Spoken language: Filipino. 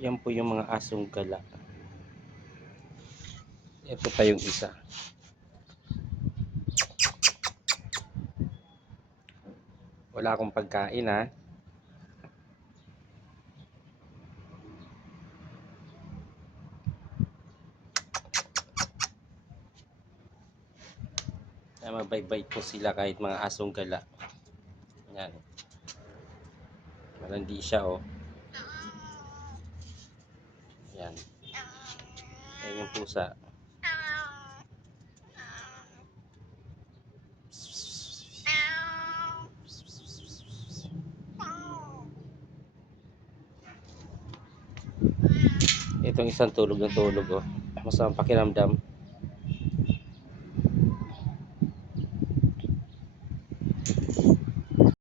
Yan po yung mga asong gala. Ito pa yung isa. Wala akong pagkain ha. Mabaybay po sila kahit mga asong gala. Yan. Malandi siya oh. Yan. Yan yung pusa. Itong isang tulog ng tulog oh. Masamang pakiramdam.